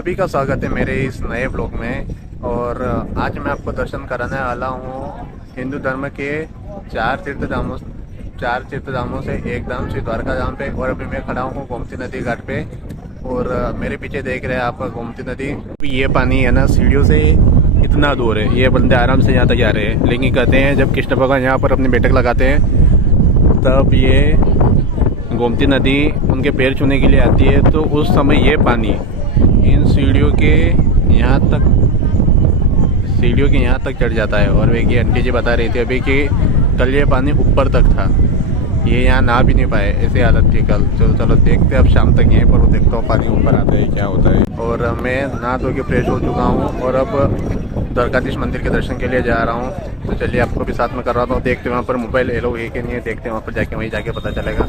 सभी का स्वागत है मेरे इस नए ब्लॉग में। और आज मैं आपको दर्शन कराने वाला हूँ हिंदू धर्म के चार तीर्थधामों से एक धाम श्री द्वारका धाम पे। और अभी मैं खड़ा हूँ गोमती नदी घाट पे और मेरे पीछे देख रहे हैं आप गोमती नदी। ये पानी है ना सीढ़ियों से इतना दूर है, ये बंदे आराम से यहाँ तक जा रहे हैं। लेकिन कहते हैं जब कृष्ण भगवान यहाँ पर अपनी बैठक लगाते हैं तब ये गोमती नदी उनके पैर छूने के लिए आती है, तो उस समय ये पानी इन सीढ़ियों के यहाँ तक चढ़ जाता है। और वे आंटी जी बता रही थी अभी कि कल ये पानी ऊपर तक था, ये यहाँ नहा भी नहीं पाए, ऐसी हालत थी कल। चलो देखते अब शाम तक यहीं पर देखता हूँ पानी ऊपर आता है क्या होता है। और मैं नहा धो के फ्रेश हो चुका हूँ और अब द्वारकाधीश मंदिर के दर्शन के लिए जा रहा हूँ। तो चलिए आपको भी साथ में कर रहा हूँ। देखते हैं वहाँ पर मोबाइल एलो है कि नहीं है, देखते हैं वहाँ पर जाके, वहीं जाके पता चलेगा।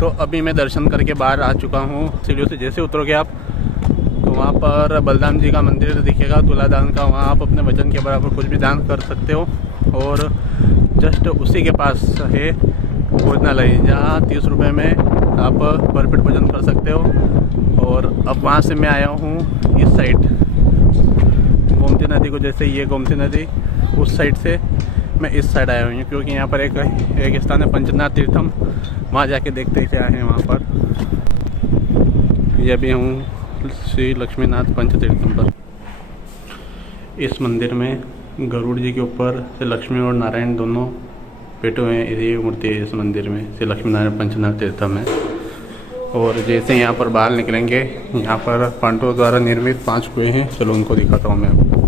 तो अभी मैं दर्शन करके बाहर आ चुका हूँ। सीढ़ियों से जैसे उतरोगे आप तो वहाँ पर बलराम जी का मंदिर दिखेगा, तुला दान का। वहाँ आप अपने वजन के बराबर कुछ भी दान कर सकते हो। और जस्ट उसी के पास है भोजनालय, जहाँ 30 रुपये में आप भरपेट भोजन कर सकते हो। और अब वहाँ से मैं आया हूँ इस साइड गोमती नदी को, जैसे ये गोमती नदी उस साइड से मैं इस साइड आया हूँ क्योंकि यहाँ पर एक स्थान है पंचनाथ तीर्थम, वहाँ जाके देखते क्या है वहाँ पर। ये भी हूँ श्री लक्ष्मीनाथ पंच तीर्थम पर। इस मंदिर में गरुड़ जी के ऊपर श्री लक्ष्मी और नारायण दोनों बैठे हुए हैं। ये मूर्ति है इस मंदिर में, श्री लक्ष्मीनारायण पंचनाथ तीर्थम है। और जैसे यहाँ पर बाहर निकलेंगे, यहाँ पर पांडवों द्वारा निर्मित 5 कुएँ हैं। चलो उनको दिखाता हूँ मैं आपको।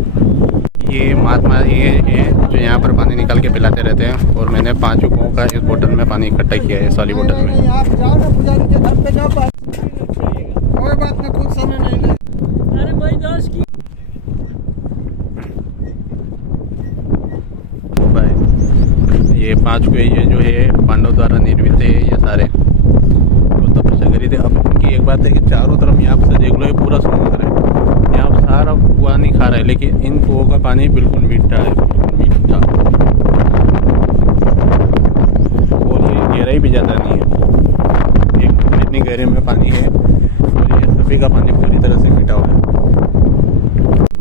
ये महात्मा ये हैं जो यहाँ पर पानी निकाल के पिलाते रहते हैं। और मैंने 5 कुओं का इस बोतल में पानी इकट्ठा किया है, इस वाली बोतल में। आप जाओ ना पुजारी के घर पे जाओ, कोई बात नहीं, कुछ समय नहीं ले। अरे भाई 10 की ये 5 कुएं ये जो है पांडव द्वारा निर्मित है। ये सारे तो तपस्या करी थे। अब उनकी एक बात है कि चारों तरफ यहाँ से देख लो, ये पूरा समुद्र है, यहाँ सारा कुआं नहीं खा रहा है, लेकिन इन कुओं का पानी बिल्कुल मीठा है, मीठा। और ये गहराई भी ज़्यादा नहीं है, एक इतनी गहरे में पानी है। और ये सभी का पानी पूरी तरह से मीठा हुआ है।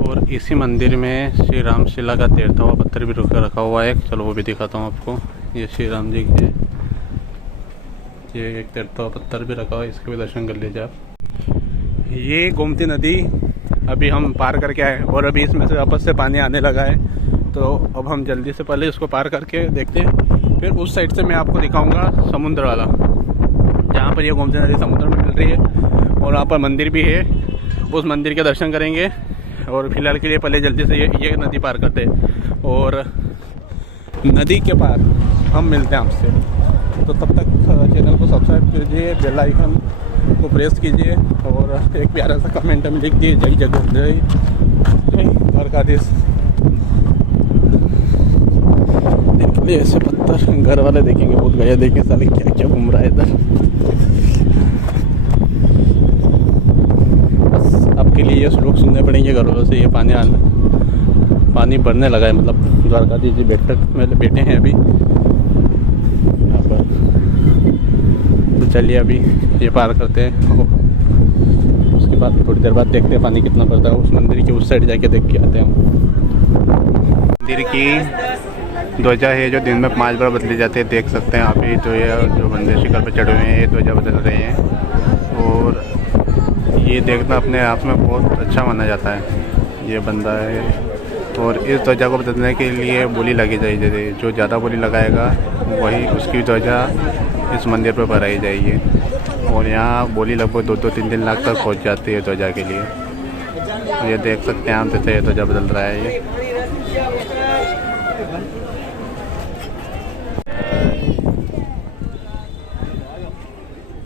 और इसी मंदिर में श्री राम शिला का तैरता हुआ पत्थर भी रखा हुआ है। चलो वो भी दिखाता हूँ आपको। ये श्री राम जी के ये एक तैरता हुआ पत्थर भी रखा हुआ है, इसके भी दर्शन कर लीजिए आप। ये गोमती नदी अभी हम पार करके आए और अभी इसमें से वापस से पानी आने लगा है। तो अब हम जल्दी से पहले इसको पार करके देखते हैं, फिर उस साइड से मैं आपको दिखाऊंगा समुद्र वाला, जहाँ पर ये गोमती नदी समुद्र में मिल रही है। और वहाँ पर मंदिर भी है, उस मंदिर के दर्शन करेंगे। और फिलहाल के लिए पहले जल्दी से ये नदी पार करते हैं और नदी के पार हम मिलते हैं आपसे। तो तब तक चैनल को सब्सक्राइब कीजिए, बेल आइकन को प्रेस कीजिए और एक प्यारा सा कमेंट में लिख दिए जय जगत जय द्वारकाधीश। देख लिए ऐसे पत्थर, घर वाले देखेंगे बहुत गया, देखें साले क्या क्या घूम रहा है इधर। बस आपके लिए ये श्लोक सुनने पड़ेंगे घर वालों से। ये पानी बढ़ने लगा है, मतलब द्वारकाधीश जी बैठक में बैठे हैं अभी यहाँ पर। तो चलिए अभी ये पार करते हैं, उसके बाद थोड़ी देर बाद देखते हैं पानी कितना पड़ता है। उस मंदिर के उस साइड जाके देख के आते हैं हम। मंदिर की ध्वजा है जो दिन में 5 बार बदली जाती है, देख सकते हैं अभी। तो ये जो बंदे शिखर पर चढ़े हुए हैं ये ध्वजा बदल रहे हैं। और ये देखना अपने आप में बहुत अच्छा माना जाता है। ये बंदा है और इस ध्वजा को बदलने के लिए बोली लगी जाएगी। जो ज़्यादा बोली लगाएगा वही उसकी ध्वजा इस मंदिर पर भराई जाएगी। और यहाँ बोली लगभग 2-3 लाख तक पहुँच जाती है ध्वजा के लिए। तो ये देख सकते हैं आप, जैसे ये ध्वजा बदल रहा है।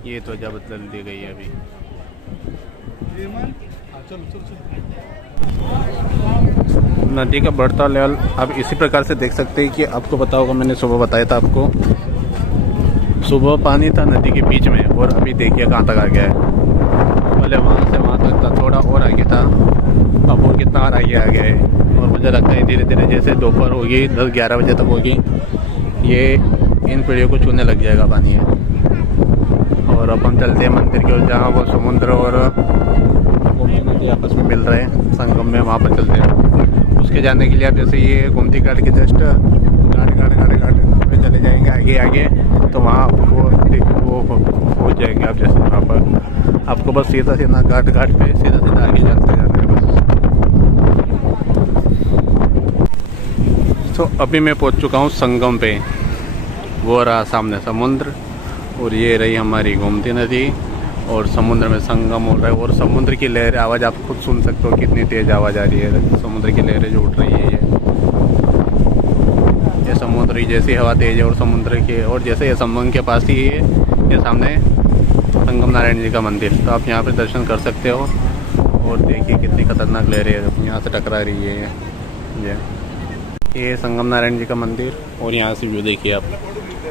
ये ध्वजा बदल दी गई है अभी। नदी का बढ़ता लेवल आप इसी प्रकार से देख सकते हैं कि आपको पता होगा, मैंने सुबह बताया था आपको, सुबह पानी था नदी के बीच में और अभी देखिए कहाँ तक आ गया है। पहले वहाँ से वहाँ तक था, थोड़ा और आगे था, अब वो कितना और आगे आ गया है। और मुझे लगता है धीरे धीरे जैसे दोपहर होगी 10-11 बजे तक होगी, ये इन पेड़ियों को छूने लग जाएगा पानी है। और अब हम चलते हैं मंदिर की ओर, जहाँ वो समुद्र और गोमती नदी आपस में मिल रहे हैं संगम में, वहाँ पर चलते हैं। उसके जाने के लिए आप जैसे ये गोमती घाट के जस्ट घाट में चले जाएंगे आगे आगे, तो वहाँ वो पहुँच जाएंगे आप। जैसे वहाँ पर आपको बस सीधा घाट पे सीधा आगे चलते जाना है बस। तो अभी मैं पहुँच चुका हूँ संगम पे। वो रहा सामने समुद्र और ये रही हमारी गोमती नदी और समुद्र में संगम हो रहा है। और समुद्र की लहरें, आवाज़ आप खुद सुन सकते हो कितनी तेज़ आवाज़ आ रही है। समुद्र की लहरें जो उठ रही है ये समुद्र की जैसी हवा तेज है। और समुद्र के और जैसे ये संगम के पास ही है ये सामने संगम नारायण जी का मंदिर, तो आप यहाँ पे दर्शन कर सकते हो। और देखिए कितनी खतरनाक लहरें यहाँ से टकरा रही है ये संगम नारायण जी का मंदिर। और यहाँ से व्यू देखिए आप,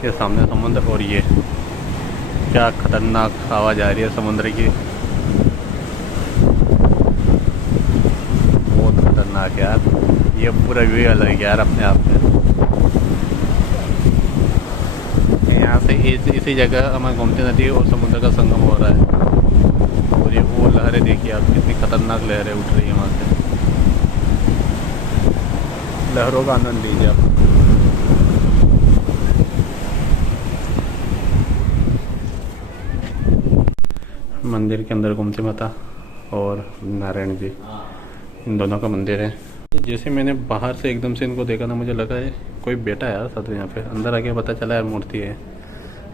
ये सामने समुद्र और ये क्या खतरनाक आवाज़ आ रही है समुद्र की, बहुत खतरनाक यार। ये पूरा व्यू अलग है यार अपने आप में। यहाँ से इसी जगह हमारी गोमती नदी और समुद्र का संगम हो रहा है। और ये वो लहरें देखिए आप, कितनी खतरनाक लहरें उठ रही है वहाँ से। लहरों का आनंद लीजिए आप। मंदिर के अंदर गोमती माता और नारायण जी, इन दोनों का मंदिर है। जैसे मैंने बाहर से एकदम से इनको देखा ना, मुझे लगा है कोई बेटा है यार साधु। यहाँ पे अंदर आके पता चला यार मूर्ति है।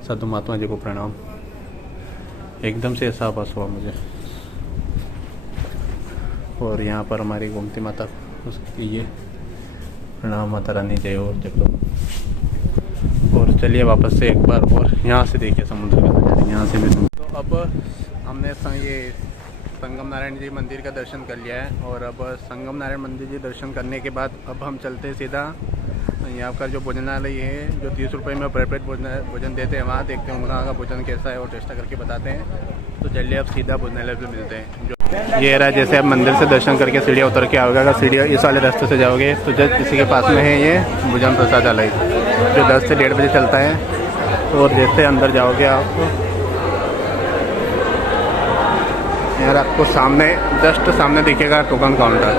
साधु महात्मा जी को प्रणाम। एकदम से एहसास पास हुआ मुझे। और यहाँ पर हमारी गोमती माता, उसकी ये प्रणाम माता रानी जय और जगदम्बा। और चलिए वापस से एक बार और यहाँ से देखिए समुद्र का नज़ारा, यहाँ से भी। तो अब हमने ये संगम नारायण जी मंदिर का दर्शन कर लिया है। और अब संगम नारायण मंदिर जी दर्शन करने के बाद अब हम चलते हैं सीधा यहाँ का जो भोजनालय है, जो 30 रुपये में भरपेट भोजन देते हैं, वहाँ देखते हैं वहाँ का भोजन कैसा है और टेस्ट करके बताते हैं। तो चलिए अब सीधा भोजनालय पे मिलते हैं। जो ये रहा, जैसे आप मंदिर से दर्शन करके सीढ़ियाँ उतर के आओगे, अगर सीढ़ियाँ इस वाले रास्ते से जाओगे तो जस्ट इसी के पास में है ये भोजन प्रसादालय, जो 10 से 1:30 बजे चलता है। और जैसे अंदर जाओगे आप, यार आपको सामने जस्ट सामने दिखेगा टोकन काउंटर,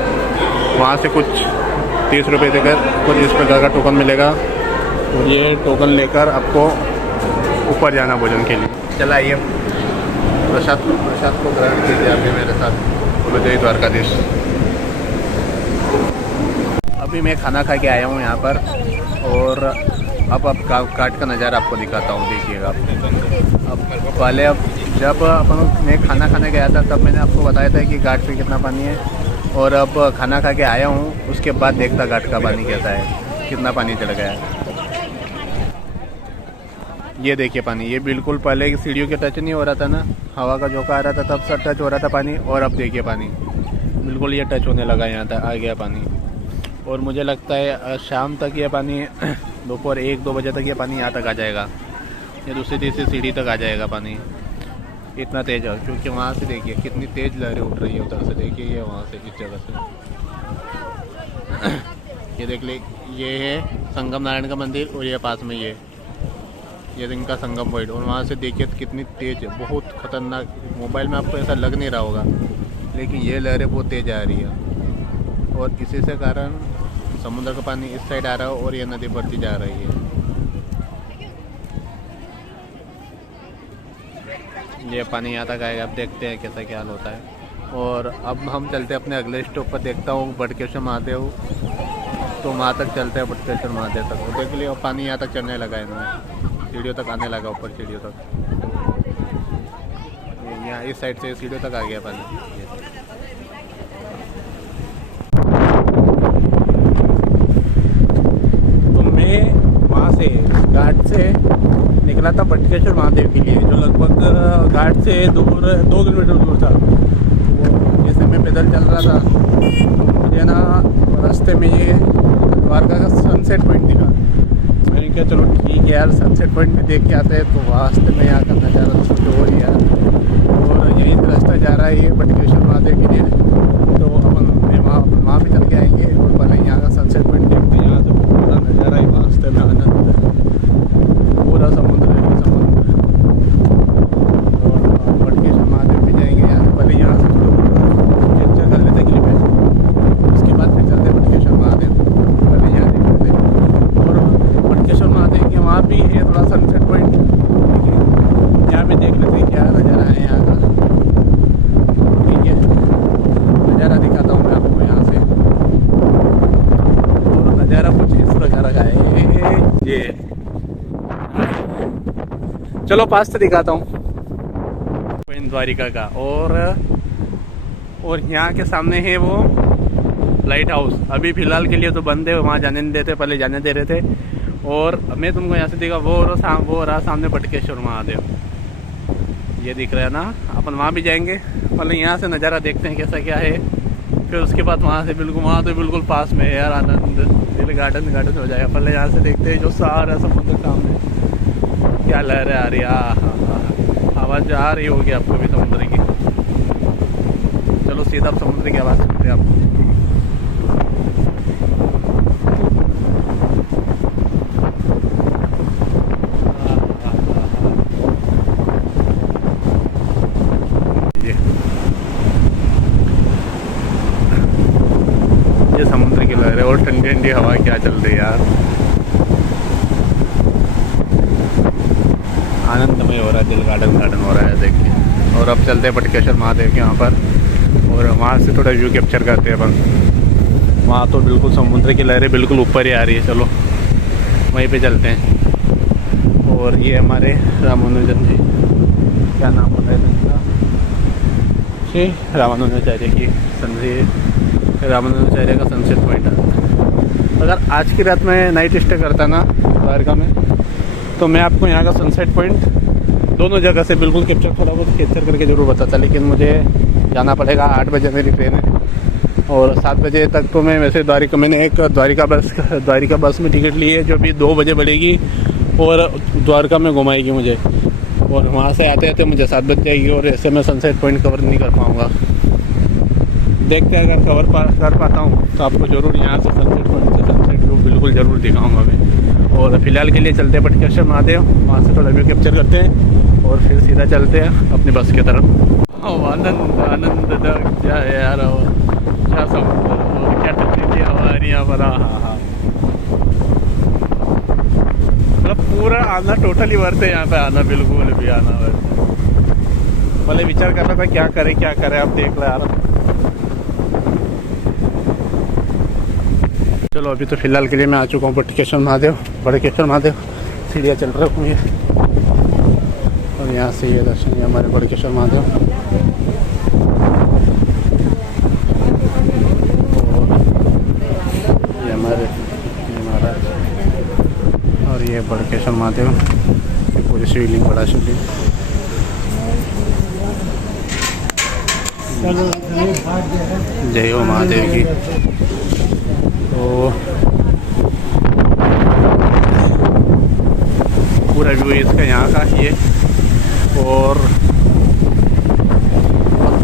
वहाँ से कुछ 30 रुपये देकर कुछ इस प्रकार का टोकन मिलेगा। और ये टोकन लेकर आपको ऊपर जाना भोजन के लिए। चलाइए प्रसाद को ग्रहण कीजिए आप मेरे साथ। बोलो जय द्वारकाधीश। अभी मैं खाना खा के आया हूँ यहाँ पर, और अब घाट का नज़ारा आपको दिखाता हूँ। देखिएगा अब पहले, अब जब मैं खाना खाने गया था तब मैंने आपको बताया था कि घाट पे कितना पानी है। और अब खाना खा के आया हूँ, उसके बाद देखता घाट का पानी कैसा है, कितना पानी चढ़ गया है। ये देखिए पानी, ये बिल्कुल पहले सीढ़ियों के टच नहीं हो रहा था ना, हवा का झोंका आ रहा था तब सब टच हो रहा था पानी। और अब देखिए पानी बिल्कुल ये टच होने लगा, यहाँ तक आ गया पानी। और मुझे लगता है शाम तक ये पानी, दोपहर 1-2 बजे तक ये पानी यहाँ तक आ जाएगा, ये दूसरी तीसरी सीढ़ी तक आ जाएगा पानी। इतना तेज़ है, क्योंकि वहाँ से देखिए कितनी तेज़ लहरें उठ रही है उधर से। देखिए ये वहाँ से इस जगह से ये देख ले, ये है संगम नारायण का मंदिर और ये पास में ये इनका संगम पॉइंट। और वहाँ से देखिए कितनी तेज़ है, बहुत खतरनाक। मोबाइल में आपको ऐसा लग नहीं रहा होगा, लेकिन ये लहरें बहुत तेज़ आ रही है। और इसी से कारण समुद्र का पानी इस साइड आ रहा है और ये नदी बढ़ती जा रही है। ये पानी यहाँ तक आएगा, अब देखते हैं कैसा क्या हाल होता है। और अब हम चलते हैं अपने अगले स्टॉप पर, देखता हूँ बटकेश्वर महादेव, तो वहाँ तक चलते हैं बटकेश्वर महादेव तक। और देख लियो पानी यहाँ तक चढ़ने लगा है, इन्होंने सीढ़ियों तक आने लगा, ऊपर सीढ़ियों तक। यहाँ इस साइड से सीढ़ियों तक आ गया पानी। तो मैं वहाँ से घाट से निकला था बटकेश्वर महादेव के लिए, जो लगभग घाट से दूर 2 किलोमीटर दूर था। तो जैसे मैं पैदल चल रहा था, मुझे ना रास्ते में ये द्वारका का सनसेट पॉइंट दिखा। मैंने कहा चलो ठीक है यार, सनसेट पॉइंट में देख के आते हैं। तो रास्ते में यहाँ का नज़ारा तो कुछ हो रही यार। और यहीं से रास्ता जा रहा है ये बटकेश्वर महादेव के लिए। तो अपन वहाँ भी चल के आएंगे और पहले यहाँ का सनसेट पॉइंट देखते हैं। यहाँ से पूरा नज़ारा है रास्ते में, आनंद चलो पास से दिखाता हूँ द्वारिका का। और यहाँ के सामने है वो लाइट हाउस। अभी फ़िलहाल के लिए तो बंद है, वहाँ जाने नहीं देते, पहले जाने दे रहे थे। और मैं तुमको यहाँ से दिखा वो रहा सामने बटकेश्वर महादेव, ये दिख रहा है ना। अपन वहाँ भी जाएंगे, पहले यहाँ से नज़ारा देखते हैं कैसा क्या है, फिर उसके बाद वहाँ से बिल्कुल, वहाँ तो बिल्कुल पास में है यार, आनंद दिल गार्डन हो जाएगा। पहले यहाँ से देखते हैं जो सारा समुद्र सामने, क्या लहरें आ रही है, आवाज़ आ रही होगी आपको भी समुद्र की। चलो सीधा आप समुद्र की आवाज़ सुनते हैं आप। ये समुद्र की लहरें और ठंडी ठंडी हवा क्या चल रही है यार, आनंदमय हो रहा है, दिल गार्डन हो रहा है देखिए। और अब चलते हैं बटकेश्वर महादेव के यहाँ पर, और वहाँ से थोड़ा व्यू कैप्चर करते हैं अपन। वहाँ तो बिल्कुल समुद्र की लहरें बिल्कुल ऊपर ही आ रही है, चलो वहीं पे चलते हैं। और ये हमारे रामानुजन जी, क्या नाम होता है इनका, श्री रामानुजाचार्य की रामानुजाचार्य का सनसेट पॉइंट है। अगर आज की रात में नाइट स्टे करता ना द्वारका में, तो मैं आपको यहाँ का सनसेट पॉइंट दोनों जगह से बिल्कुल थोड़ा बहुत कैप्चर करके ज़रूर बताता। लेकिन मुझे जाना पड़ेगा, 8 बजे मेरी ट्रेन है, और 7 बजे तक तो मैं वैसे मैंने एक द्वारिका बस में टिकट ली है, जो भी 2 बजे बढ़ेगी और द्वारका में घुमाएगी मुझे, और वहाँ से आते आते मुझे 7 बज जाएगी, और ऐसे मैं सनसेट पॉइंट कवर नहीं कर पाऊँगा। देखते हैं अगर कर पाता हूँ तो आपको ज़रूर यहाँ से सनसेट पॉइंट से सनसेट व्यू बिल्कुल ज़रूर दिखाऊँगा मैं। और फिलहाल के लिए चलते हैं बटकेश्वर महादेव, वहाँ से थोड़ा व्यू कैप्चर करते हैं और फिर सीधा चलते हैं अपनी बस की तरफ। आनंद क्या है यार, क्या समुद्र, क्या ठंडी हवा आ रही है पर। हाँ, मतलब पूरा आना टोटली वर्थ है यहाँ पे आना, बिल्कुल भी आना वर्थ है। पहले विचार कर रहा था क्या करें, आप देख लो यार। चलो अभी तो फिलहाल के लिए मैं आ चुका हूँ बटकेश्वर महादेव। सीढ़ियाँ चल रहे हूँ ये, और यहाँ से ये दर्शन है हमारे बटकेश्वर महादेव। और ये हमारे महाराज, और ये बटकेश्वर महादेव, ये पूरी शिवलिंग, बड़ा शिवलिंग। जय हो महादेव की। तो पूरा व्यू इसका यहाँ का ये, और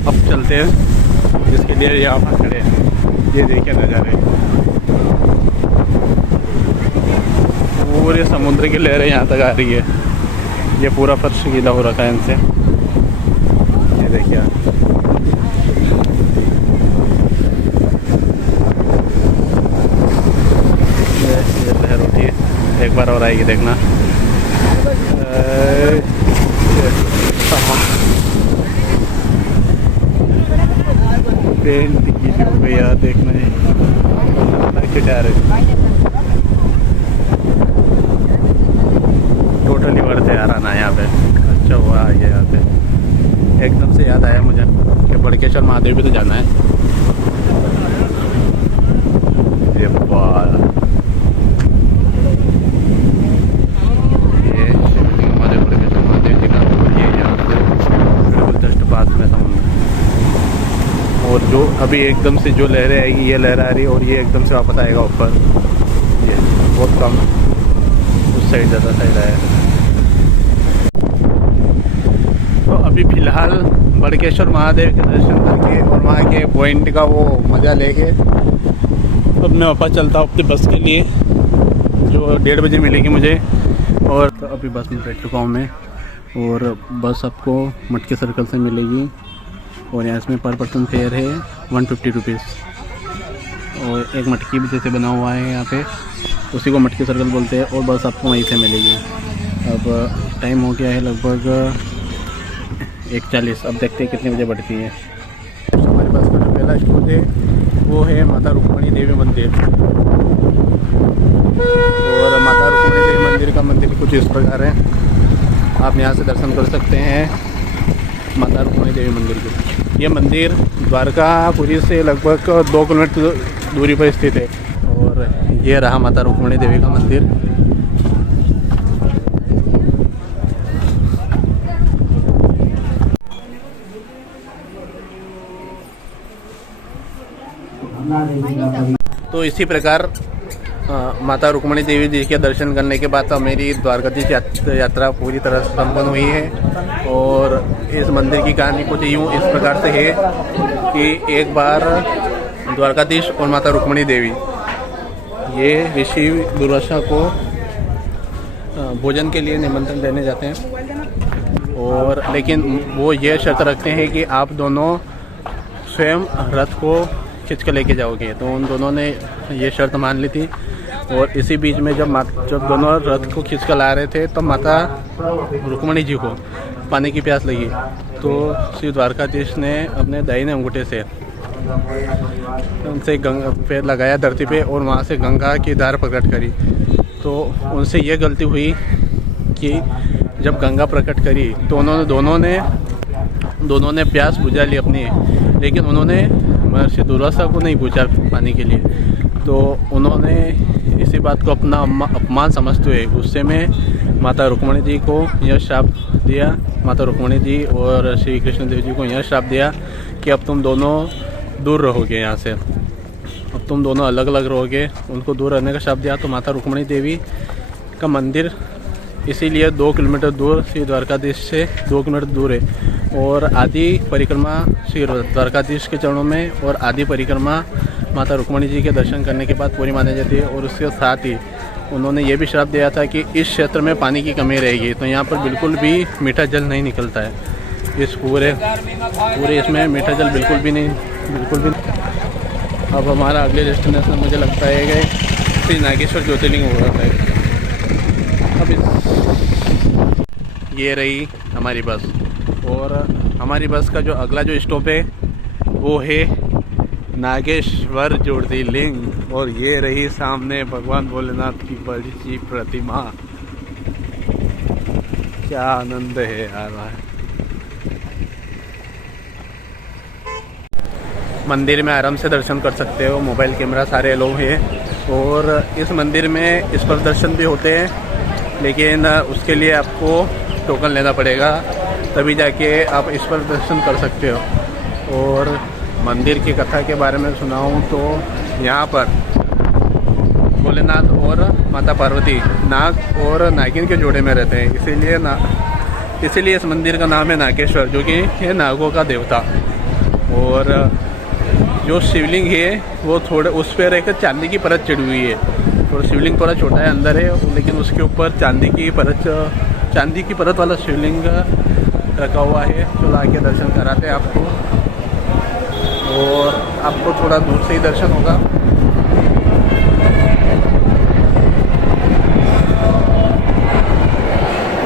अब चलते हैं जिसके लिए यहाँ पर खड़े हैं। ये देखिए नज़ारे, पूरे समुद्र की लहरें यहाँ तक आ रही है। ये पूरा फर्श गीला हो रखा है इनसे, ये देखिए आप। ये लहर होती है, एक बार और आएगी देखना। ट्रेन की हो गई यार, देखना है टोटली वर्थ है यार आना यहाँ पे। अच्छा हुआ ये यहाँ पे, एकदम से याद आया मुझे कि बटकेश्वर महादेव भी तो जाना है। ये हमारे बटकेश्वर महादेव जी का, ये यहाँ से बिल्कुल जस्ट पास में समुद्र। और जो अभी एकदम से जो लहरें आएगी, ये लहर आ रही है, और ये एकदम से वापस आएगा ऊपर। ये बहुत कम उस साइड, ज़्यादा साइड आया। तो अभी फ़िलहाल बटकेश्वर महादेव के दर्शन करके और वहाँ के पॉइंट का वो मज़ा लेके अब मैं वापस चलता हूँ अपनी बस के लिए, जो 1:30 बजे मिलेगी मुझे। और तो अभी बस में बैठ चुका हूँ मैं, और बस आपको मटके सर्कल से मिलेगी, और यहाँ इसमें पर पर्सन फेयर है 150 रुपीज़। और एक मटकी भी जैसे बना हुआ है यहाँ पे, उसी को मटकी सर्कल बोलते हैं, और बस आपको वहीं से मिलेगी। अब टाइम हो गया है लगभग 1:40। अब देखते हैं कितने बजे बढ़ती है। हमारे पास का जो पहला स्टॉप है वो है माता रुक्मणी देवी मंदिर। और माता रुक्मणी देवी मंदिर का मंदिर कुछ इस प्रकार है। आप यहाँ से दर्शन कर सकते हैं माता रुक्मिणी देवी मंदिर के। ये मंदिर द्वारकापुरी से लगभग 2 किलोमीटर दूरी पर स्थित है। और ये रहा माता रुक्मिणी देवी का मंदिर। तो इसी प्रकार माता रुक्मिणी देवी जी के दर्शन करने के बाद मेरी द्वारकाधीश यात्रा पूरी तरह से संपन्न हुई है। और इस मंदिर की कहानी कुछ यूँ इस प्रकार से है कि एक बार द्वारकाधीश और माता रुक्मिणी देवी ये ऋषि दुर्वासा को भोजन के लिए निमंत्रण देने जाते हैं। और लेकिन वो ये शर्त रखते हैं कि आप दोनों स्वयं रथ को खींच कर लेके जाओगे। तो उन दोनों ने ये शर्त मान ली थी। और इसी बीच में जब दोनों रथ को खींच कर ला रहे थे तो माता रुक्मिणी जी को पानी की प्यास लगी। तो श्री द्वारकाधीश ने अपने दाहिने अंगूठे से उनसे पैर लगाया धरती पे और वहाँ से गंगा की धार प्रकट करी। तो उनसे ये गलती हुई कि जब गंगा प्रकट करी तो उन्होंने दोनों ने प्यास बुझा ली अपनी, लेकिन उन्होंने महर्षि दुर्वासा को नहीं पूछा पानी के लिए। तो उन्होंने इसी बात को अपना अपमान समझते हुए गुस्से में माता रुक्मिणी जी को यह श्राप दिया। माता रुक्मिणी जी और श्री कृष्ण देव जी को यह श्राप दिया कि अब तुम दोनों दूर रहोगे, यहाँ से अब तुम दोनों अलग अलग रहोगे। उनको दूर रहने का श्राप दिया। तो माता रुक्मिणी देवी का मंदिर इसीलिए 2 किलोमीटर दूर श्री द्वारकाधीश से 2 किलोमीटर दूर है। और आदि परिक्रमा श्री द्वारकाधीश के चरणों में और आदि परिक्रमा माता रुक्मिणी जी के दर्शन करने के बाद पूरी मानी जाती है। और उसके साथ ही उन्होंने ये भी श्राप दिया था कि इस क्षेत्र में पानी की कमी रहेगी, तो यहाँ पर बिल्कुल भी मीठा जल नहीं निकलता है। इस पूरे इसमें मीठा जल बिल्कुल भी नहीं। अब हमारा अगले डेस्टिनेशन मुझे लगता है कि श्री नागेश्वर ज्योतिर्लिंग हो रहा है। अब ये रही हमारी बस। और हमारी बस का जो अगला जो स्टॉप है वो है नागेश्वर ज्योतिर्लिंग। और ये रही सामने भगवान भोलेनाथ की बड़ी सी प्रतिमा। क्या आनंद है यार। मंदिर में आराम से दर्शन कर सकते हो, मोबाइल कैमरा सारे अलाउ है। और इस मंदिर में स्पर्श दर्शन भी होते हैं, लेकिन उसके लिए आपको टोकन लेना पड़ेगा, तभी जाके आप स्पर्श दर्शन कर सकते हो। और मंदिर की कथा के बारे में सुनाऊं तो यहाँ पर भोलेनाथ और माता पार्वती नाग और नागिन के जोड़े में रहते हैं, इसीलिए इस मंदिर का नाम है नागेश्वर, जो कि है नागों का देवता। और जो शिवलिंग है वो थोड़े उस पर एक चांदी की परत चढ़ी हुई है। और शिवलिंग थोड़ा छोटा है अंदर है, लेकिन उसके ऊपर चांदी की परत वाला शिवलिंग रखा हुआ है। चलो आके दर्शन कराते हैं आपको। और आपको थोड़ा दूर से ही दर्शन होगा।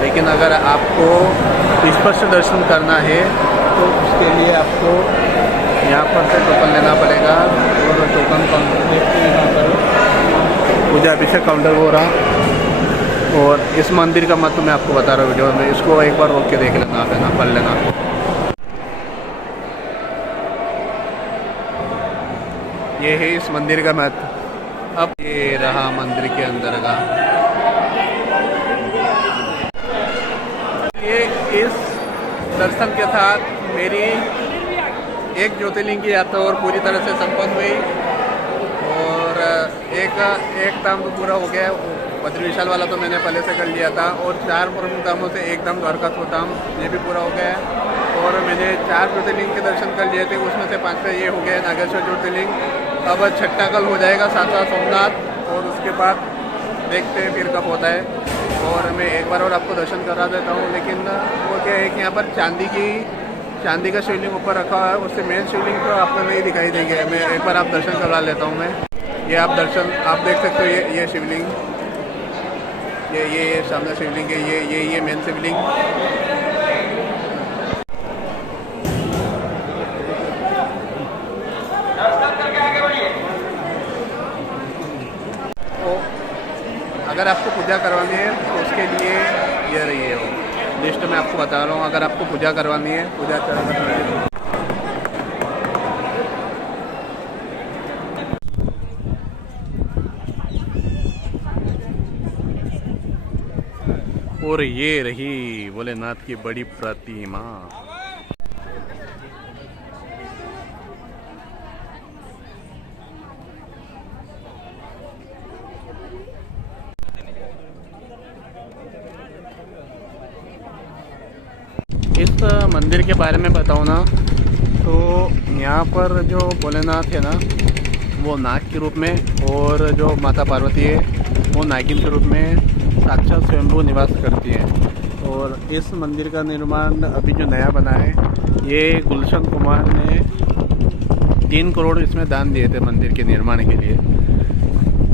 लेकिन अगर आपको स्पर्श दर्शन करना है तो उसके लिए आपको यहाँ पर से टोकन लेना पड़ेगा। और टोकन काउंटर देखते यहाँ पर पूजा अभिषेक काउंटर हो रहा। और इस मंदिर का महत्व मैं आपको बता रहा हूँ वीडियो में, इसको एक बार रोक के देख लेना, पढ़ लेना। ये है इस मंदिर का महत्व। अब ये रहा मंदिर के अंदर का। ये इस दर्शन के साथ मेरी एक ज्योतिर्लिंग की यात्रा और पूरी तरह से संपन्न हुई। और एक धाम तो पूरा हो गया, बद्री विशाल वाला तो मैंने पहले से कर लिया था। और 4 प्रमुख धामों से एक धाम द्वारकाधीश धाम ये भी पूरा हो गया। और मैंने 4 ज्योतिर्लिंग के दर्शन कर लिए थे, उसमें से 5वां ये हो गया नागेश्वर ज्योतिर्लिंग। अब 6ठा कल हो जाएगा 7वां सोमनाथ। और उसके बाद देखते हैं फिर कब होता है। और मैं एक बार और आपको दर्शन करा देता हूँ। लेकिन वो क्या है कि यहाँ पर चांदी का शिवलिंग ऊपर रखा हुआ है, उससे मेन शिवलिंग तो आपको नहीं दिखाई देंगे। मैं एक बार आप दर्शन करा लेता हूँ। मैं ये आप देख सकते हो, ये शिवलिंग, ये सामने शिवलिंग है, ये मेन शिवलिंग। तो अगर आपको पूजा करवानी है तो उसके लिए ये रही है वो। लिस्ट मैं आपको बता रहा हूँ। अगर आपको पूजा करवानी है, पूजा करवानी है। और ये रही भोलेनाथ की बड़ी प्रतिमा। इस मंदिर के बारे में बताऊँ ना, तो यहाँ पर जो भोलेनाथ है ना, वो नाग के रूप में, और जो माता पार्वती है वो नागिन के रूप में साक्षात स्वयंभू निवास करती है। और इस मंदिर का निर्माण अभी जो नया बना है, ये गुलशन कुमार ने 3 करोड़ इसमें दान दिए थे मंदिर के निर्माण के लिए।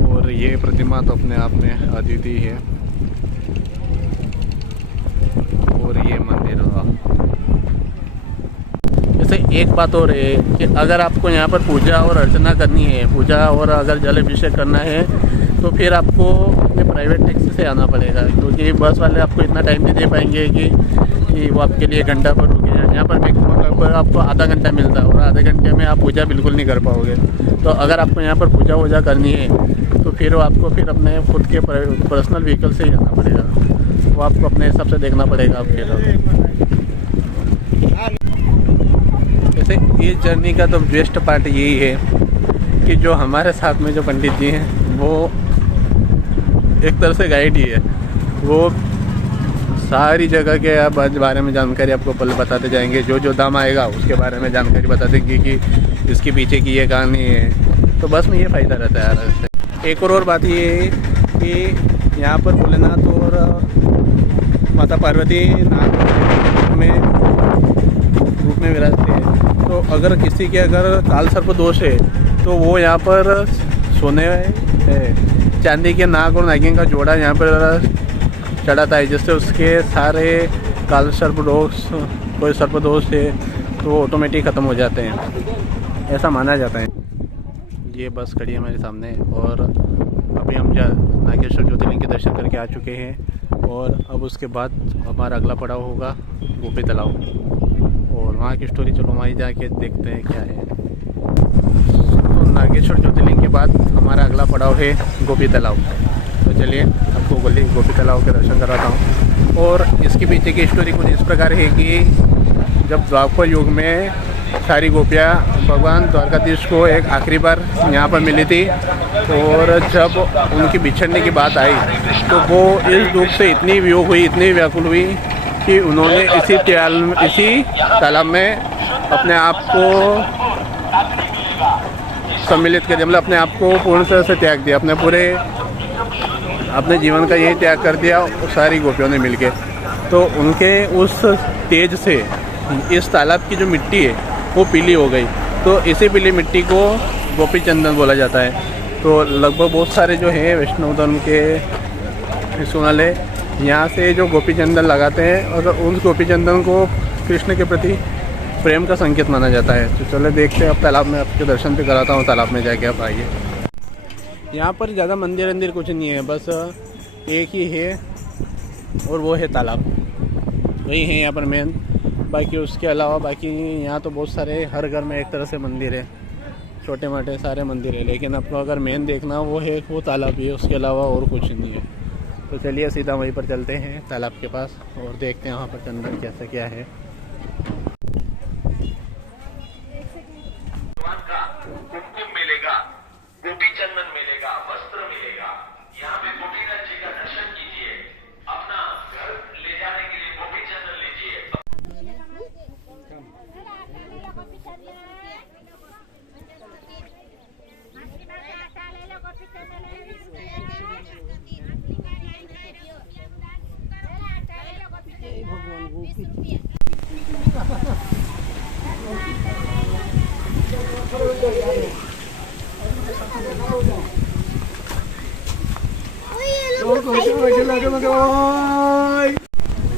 और ये प्रतिमा तो अपने आप में अद्वितीय है। और ये मंदिर हुआ। जैसे एक बात और है कि अगर आपको यहाँ पर पूजा और अर्चना करनी है, पूजा और अगर जल अभिषेक करना है, तो फिर आपको अपने प्राइवेट टैक्सी से आना पड़ेगा, क्योंकि बस वाले आपको इतना टाइम नहीं दे पाएंगे कि वो आपके लिए घंटा पर रुके। यहाँ पर मैक्सिमम आपको आधा घंटा मिलता है, और आधे घंटे में आप पूजा बिल्कुल नहीं कर पाओगे। तो अगर आपको यहाँ पर पूजा वूजा करनी है, तो फिर आपको फिर अपने खुद के पर्सनल व्हीकल से ही आना पड़ेगा। वो आपको अपने हिसाब से देखना पड़ेगा आपके लिए। जैसे इस जर्नी का तो बेस्ट पार्ट यही है कि जो हमारे साथ में जो पंडित जी हैं, वो एक तरह से गाइड ही है। वो सारी जगह के बारे में जानकारी आपको पहले बताते जाएंगे। जो दाम आएगा उसके बारे में जानकारी बता देंगे कि इसके पीछे की ये कहानी है। तो बस में ये फ़ायदा रहता है यार इससे। एक और बात ये है कि यहाँ पर भोलेनाथ और माता पार्वती नाग रूप में विराजते हैं। तो अगर किसी के अगर काल सर्प दोष है, तो वो यहाँ पर सोने चांदी के नाग और नागिन का जोड़ा यहाँ पर चढ़ाता है, जिससे उसके सारे काल सर्प दोष, कोई सर्प दोष है तो ऑटोमेटिक ख़त्म हो जाते हैं, ऐसा माना जाता है। ये बस खड़ी है हमारे सामने, और अभी हम नागेश्वर ज्योतिर्लिंग के दर्शन करके आ चुके हैं। और अब उसके बाद हमारा अगला पड़ाव होगा गोपी तालाब, और वहाँ की स्टोरी चलो वहीं जाके देखते हैं क्या है। तो नागेश्वर ज्योतिर्लिंग के बाद हमारा अगला पड़ाव है गोपी तालाब। तो चलिए आपको गोपी तालाब के दर्शन कराता हूँ। और इसके पीछे की स्टोरी कुछ इस प्रकार है कि जब द्वापर युग में सारी गोपियाँ भगवान द्वारकाधीश को एक आखिरी बार यहाँ पर मिली थी, और जब उनकी बिछड़ने की बात आई, तो वो इस दुख से इतनी वियोग हुई, इतनी व्याकुल हुई कि उन्होंने इसी तालाब में अपने आप को सम्मिलित कर दिया, मतलब अपने आप को पूर्ण तरह से त्याग दिया, अपने जीवन का यही त्याग कर दिया सारी गोपियों ने मिलके। तो उनके उस तेज से इस तालाब की जो मिट्टी है वो पीली हो गई। तो इसी पीली मिट्टी को गोपी चंदन बोला जाता है। तो लगभग बहुत सारे जो हैं वैष्णव धर्म के सुन वाले यहाँ से जो गोपी चंदन लगाते हैं, और उस गोपी चंदन को कृष्ण के प्रति प्रेम का संकेत माना जाता है। तो चलो देखते हैं, अब तालाब में आपके दर्शन भी कराता हूँ। तालाब में जाके आप आइए। यहाँ पर ज़्यादा मंदिर कुछ नहीं है, बस एक ही है, और वो है तालाब, वही है यहाँ पर मेन। बाकी उसके अलावा बाकी यहाँ तो बहुत सारे, हर घर में एक तरह से मंदिर है, छोटे मोटे सारे मंदिर है, लेकिन आपको अगर मेन देखना वो है वो तालाब ही है, उसके अलावा और कुछ नहीं है। तो चलिए सीधा वहीं पर चलते हैं तालाब के पास, और देखते हैं वहाँ पर चंदन कैसा क्या है।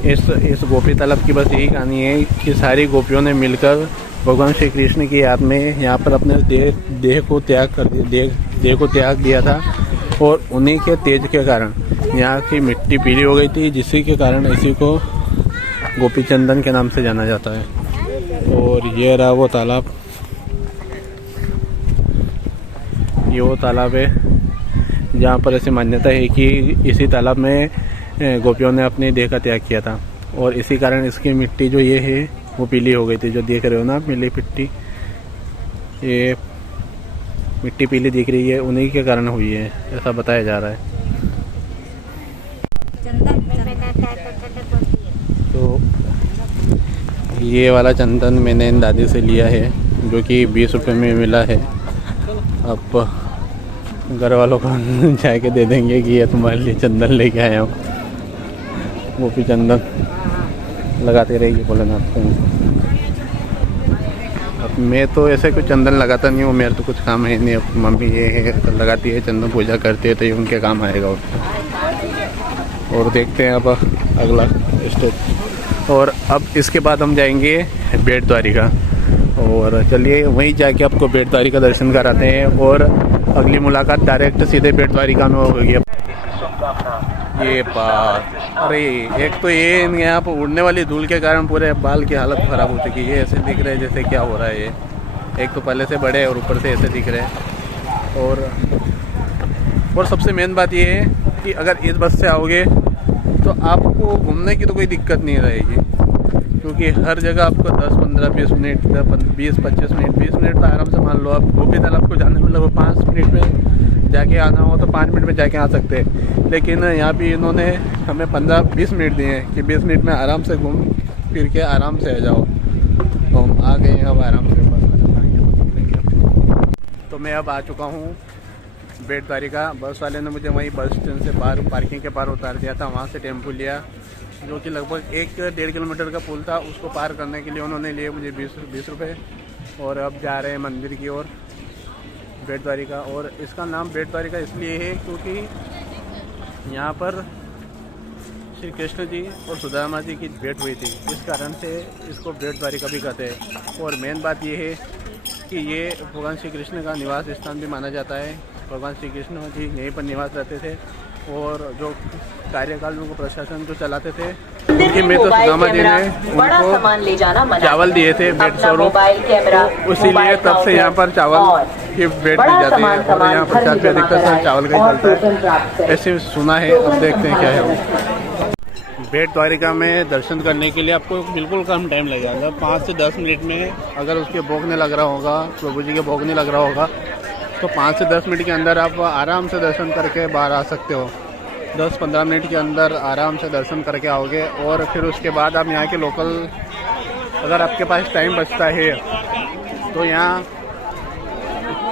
इस गोपी तालाब की बस यही कहानी है कि सारी गोपियों ने मिलकर भगवान श्री कृष्ण की याद में यहाँ पर अपने देह को त्याग दिया था, और उन्हीं के तेज के कारण यहाँ की मिट्टी पीली हो गई थी, जिसी के कारण इसी को गोपी चंदन के नाम से जाना जाता है। और ये रहा वो तालाब, ये वो तालाब है जहाँ पर ऐसी मान्यता है कि इसी तालाब में गोपियों ने अपनी देह का त्याग किया था, और इसी कारण इसकी मिट्टी जो ये है वो पीली हो गई थी। जो देख रहे हो ना पीली मिट्टी, ये मिट्टी पीली दिख रही है, उन्हीं के कारण हुई है, ऐसा बताया जा रहा है। तो ये वाला चंदन मैंने दादी से लिया है, जो कि 20 रुपये में मिला है। अब घर वालों को जाके दे देंगे कि ये तुम्हारे लिए चंदन लेके आया हूँ। वो भी चंदन लगाते रहेगी भोलेनाथ को। अब मैं तो ऐसे कुछ चंदन लगाता नहीं हूँ, मेरा तो कुछ काम है नहीं। अब मम्मी ये है लगाती है चंदन, पूजा करती है, तो ये उनके काम आएगा। और देखते हैं अब अगला स्टेप। और अब इसके बाद हम जाएंगे बेट द्वारिका, और चलिए वहीं जाके आपको बेट द्वारिका दर्शन कराते हैं। और अगली मुलाकात डायरेक्ट सीधे बेट द्वारिका में होगी। ये बात, अरे एक तो ये यहाँ पर उड़ने वाली धूल के कारण पूरे बाल की हालत ख़राब हो चुकी है। ऐसे दिख रहे हैं जैसे क्या हो रहा है। ये एक तो पहले से बड़े और ऊपर से ऐसे दिख रहे हैं। और सबसे मेन बात ये है कि अगर इस बस से आओगे तो आपको घूमने की तो कोई दिक्कत नहीं रहेगी, क्योंकि हर जगह आपको 10, 15, 20 मिनट, 20, 25 मिनट, 20 मिनट तो आराम से मान लो। आप गोपी तालाब को जाने में लगभग 5 मिनट में जाके आना हो तो 5 मिनट में जाके आ सकते हैं। लेकिन यहाँ भी इन्होंने हमें 15-20 मिनट दिए हैं कि 20 मिनट में आराम से घूम फिर के आराम से आ जाओ। तो हम आ गए हैं अब आराम से बस। तो मैं अब आ चुका हूँ बेट द्वारिका। बस वाले ने मुझे वहीं बस स्टैंड से बाहर पार्किंग के पार उतार दिया था। वहाँ से टेम्पो लिया, जो कि लगभग 1-1.5 किलोमीटर का पुल था। उसको पार करने के लिए उन्होंने लिए मुझे 20 रुपये। और अब जा रहे हैं मंदिर की ओर, बेट द्वारिका। और इसका नाम बेट द्वारिका इसलिए है क्योंकि यहाँ पर श्री कृष्ण जी और सुदामा जी की भेंट हुई थी, इस कारण से इसको बेट द्वारिका भी कहते हैं। और मेन बात ये है कि ये भगवान श्री कृष्ण का निवास स्थान भी माना जाता है। भगवान श्री कृष्ण जी यहीं पर निवास रहते थे, और जो कार्यकाल में उनको प्रशासन जो चलाते थे, उनके में तो सुदामा जी ने उनको चावल दिए थे भेंट स्वरूप, तो इसीलिए तब से यहाँ पर चावल की भेंट दी जाती है। और यहाँ प्रसाद भी अधिकतर चावल का ही चलता है, ऐसे सुना है। अब देखते हैं क्या है। बेट द्वारिका में दर्शन करने के लिए आपको बिल्कुल कम टाइम लगेगा, 5 से 10 मिनट में। अगर उसके भोगने लग रहा होगा, प्रभु जी के भोगने लग रहा होगा, तो 5 से 10 मिनट के अंदर आप आराम से दर्शन करके बाहर आ सकते हो। 10-15 मिनट के अंदर आराम से दर्शन करके आओगे। और फिर उसके बाद आप यहाँ के लोकल, अगर आपके पास टाइम बचता है तो यहाँ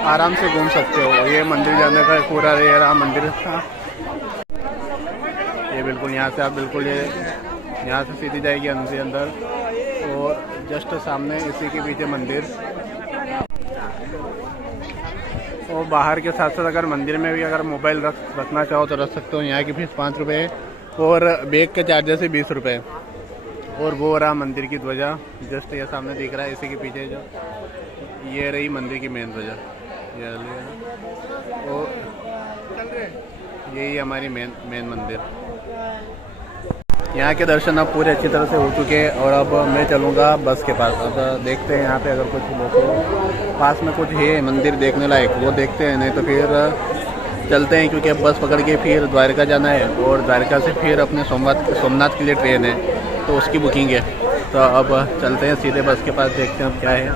आराम से घूम सकते हो। ये मंदिर जाने का पूरा ये रहा मंदिर था। ये बिल्कुल यहाँ से आप बिल्कुल ये यहाँ से सीधी जाएगी अंदर, और जस्ट सामने इसी के पीछे मंदिर। और बाहर के साथ साथ अगर मंदिर में भी अगर मोबाइल रखना चाहो तो रख सकते हो। यहाँ की फीस 5 रुपये, और बैग के चार्जेस है 20 रुपये। और वो रहा मंदिर की ध्वजा, जस्ट ये सामने दिख रहा है, इसी के पीछे जो ये रही मंदिर की मेन ध्वजा। और यही हमारी मेन मंदिर। यहाँ के दर्शन अब पूरे अच्छी तरह से हो चुके हैं। और अब मैं चलूँगा बस के पास। अब देखते हैं यहाँ पे अगर कुछ लोग पास में कुछ है मंदिर देखने लायक, वो देखते हैं, नहीं तो फिर चलते हैं, क्योंकि अब बस पकड़ के फिर द्वारका जाना है। और द्वारका से फिर अपने सोमनाथ के लिए ट्रेन है, तो उसकी बुकिंग है। तो अब चलते हैं सीधे बस के पास, देखते हैं अब क्या है,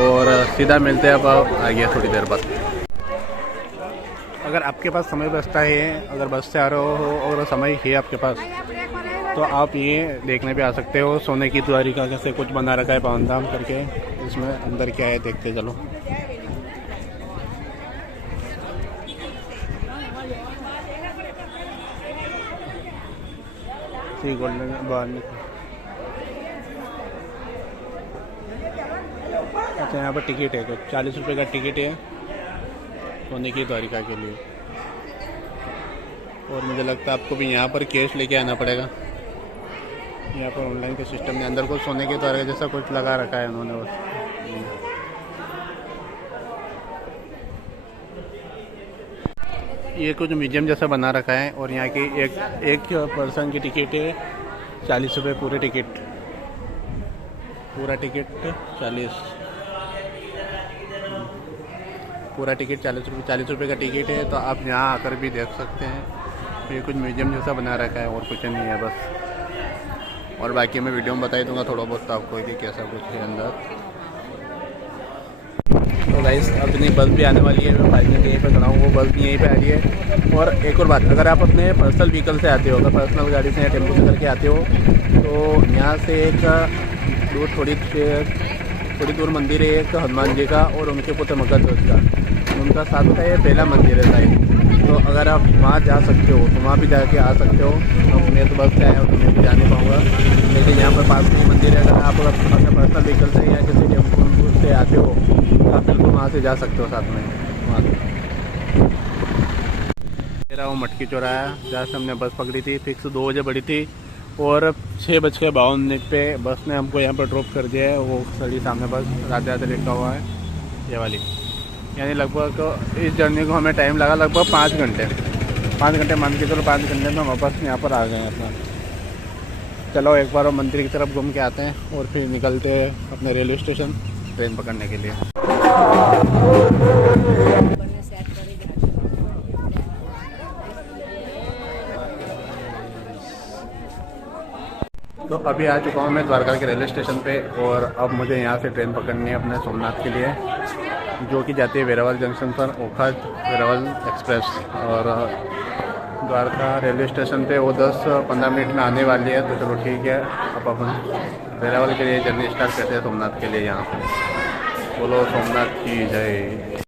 और सीधा मिलते हैं अब आगे थोड़ी देर बाद। अगर आपके पास समय बचता है, अगर बस से आ रहे हो और समय है आपके पास, तो आप ये देखने पे आ सकते हो सोने की द्वारिका कैसे कुछ बना रखा है पावन धाम करके। इसमें अंदर क्या है देखते चलो। गोल्डन बाहर में अच्छा, यहाँ पर टिकट है, तो 40 रुपये का टिकट है सोने की द्वारिका के लिए। और मुझे लगता है आपको भी यहाँ पर कैश लेके आना पड़ेगा। यहाँ पर ऑनलाइन के सिस्टम के अंदर को सोने के द्वारा जैसा कुछ लगा रखा है उन्होंने बस। ये कुछ म्यूजियम जैसा बना रखा है। और यहाँ की एक पर्सन की टिकट है 40 रुपये पूरे टिकट। पूरा टिकट 40, पूरा टिकट 40 रुपये का टिकट है। तो आप यहाँ आकर भी देख सकते हैं। ये कुछ म्यूजियम जैसा बना रखा है और कुछ नहीं है बस। और बाकी मैं वीडियो में बता ही दूँगा थोड़ा बहुत आपको कि कैसा कुछ है अंदर। तो गाइस अपनी बस भी आने वाली है। मैं फाइनली यहीं पे खड़ा हूँ, वो बस भी यहीं पे आ रही है। और एक और बात, अगर आप अपने पर्सनल व्हीकल से आते हो, अगर पर्सनल गाड़ी से या टेम्पो से करके आते हो, तो यहाँ से एक दूर थोड़ी दूर मंदिर है एक हनुमान जी का और उनके पुत्र मगधध्वज का, उनका साथ का ये पहला मंदिर है शायद। तो अगर आप वहाँ जा सकते हो तो वहाँ भी जाके आ सकते हो। तो मैं तो बस से आया हूँ तो मैं भी जा नहीं पाऊँगा, लेकिन यहाँ पर पास में मंदिर है। अगर आप अपने पर्सनल व्हीकल से या किसी टेम्पो से आते हो तो आप बिल्कुल वहाँ से जा सकते हो साथ में वहाँ से। मेरा वो मटकी चौराहा जहाँ से हमने बस पकड़ी थी, फिक्स 2 बजे पड़ी थी और 6:52 पे बस ने हमको यहाँ पर ड्रॉप कर दिया है। वो खड़ी सामने बस राधे राधे लिखा हुआ है ये वाली। यानी लगभग इस जर्नी को हमें टाइम लगा लगभग 5 घंटे मान के चलो 5 घंटे में हम वापस यहाँ पर आ गए हैं अपना। चलो एक बार मंदिर की तरफ घूम के आते हैं और फिर निकलते हैं अपने रेलवे स्टेशन ट्रेन पकड़ने के लिए। तो अभी आ चुका हूँ मैं द्वारका के रेलवे स्टेशन पे और अब मुझे यहाँ से ट्रेन पकड़नी है अपने सोमनाथ के लिए, जो कि जाती है वेरावल जंक्शन पर ओखा वेरावल एक्सप्रेस। और द्वारका रेलवे स्टेशन पे वो 10-15 मिनट में आने वाली है। तो चलो ठीक है, अब अपन वेरावल के लिए जर्नी स्टार्ट करते हैं सोमनाथ के लिए। यहाँ बोलो सोमनाथ की जय।